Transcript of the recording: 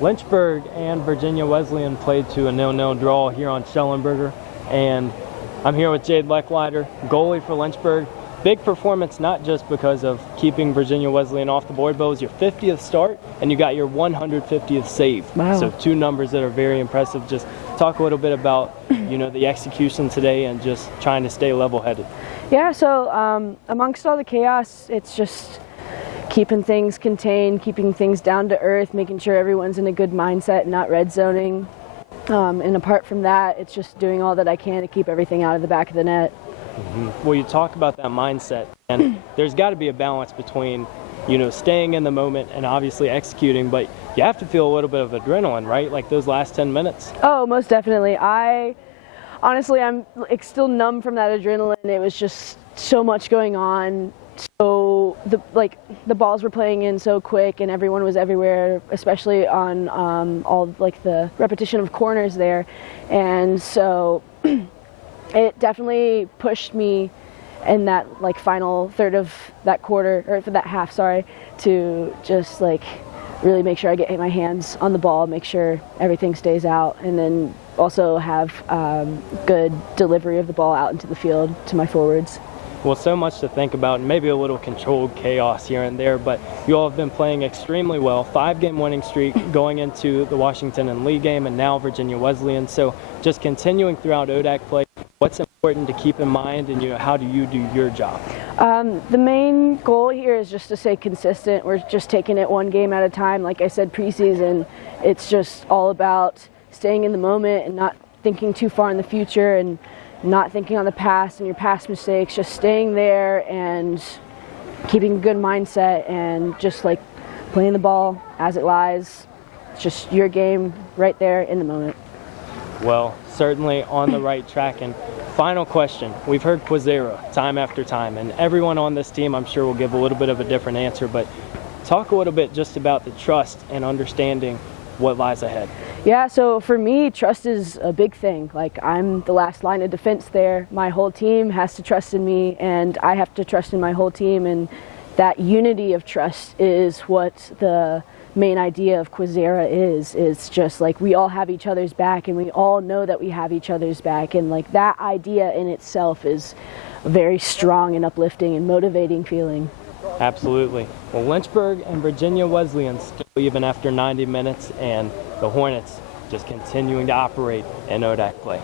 Lynchburg and Virginia Wesleyan played to a 0-0 draw here on Schellenberger, and I'm here with Jade Lecklider, goalie for Lynchburg. Big performance, not just because of keeping Virginia Wesleyan off the board, but it was your 50th start, and you got your 150th save. Wow. So two numbers that are very impressive. Just talk a little bit about, the execution today and just trying to stay level-headed. Yeah, so amongst all the chaos, it's just keeping things contained, keeping things down to earth, making sure everyone's in a good mindset, not red zoning. And apart from that, it's just doing all that I can to keep everything out of the back of the net. Mm-hmm. Well, you talk about that mindset, and there's got to be a balance between, staying in the moment and obviously executing, but you have to feel a little bit of adrenaline, right? Like those last 10 minutes. Oh, most definitely. Honestly, I'm still numb from that adrenaline. It was just so much going on. So the balls were playing in so quick, and everyone was everywhere, especially on all the repetition of corners there, and so it definitely pushed me in that final third of that quarter, or for that half, to just really make sure I get my hands on the ball, make sure everything stays out, and then also have good delivery of the ball out into the field to my forwards. Well, so much to think about, and maybe a little controlled chaos here and there, but you all have been playing extremely well. 5-game winning streak going into the Washington and Lee game, and now Virginia Wesleyan. So just continuing throughout ODAC play, what's important to keep in mind, and how do you do your job? The main goal here is just to stay consistent. We're just taking it one game at a time. Like I said, preseason, it's just all about staying in the moment and not thinking too far in the future, and not thinking on the past and your past mistakes, just staying there and keeping a good mindset and just playing the ball as it lies. It's just your game right there in the moment. Well, certainly on the right track. And final question, we've heard Quizera time after time, and everyone on this team I'm sure will give a little bit of a different answer, but talk a little bit just about the trust and understanding what lies ahead. Yeah, so for me, trust is a big thing. I'm the last line of defense there. My whole team has to trust in me, and I have to trust in my whole team, and that unity of trust is what the main idea of Quizera is. It's just we all have each other's back, and we all know that we have each other's back, and that idea in itself is a very strong and uplifting and motivating feeling. Absolutely. Well, Lynchburg and Virginia Wesleyan still even after 90 minutes, and the Hornets just continuing to operate in ODAC play.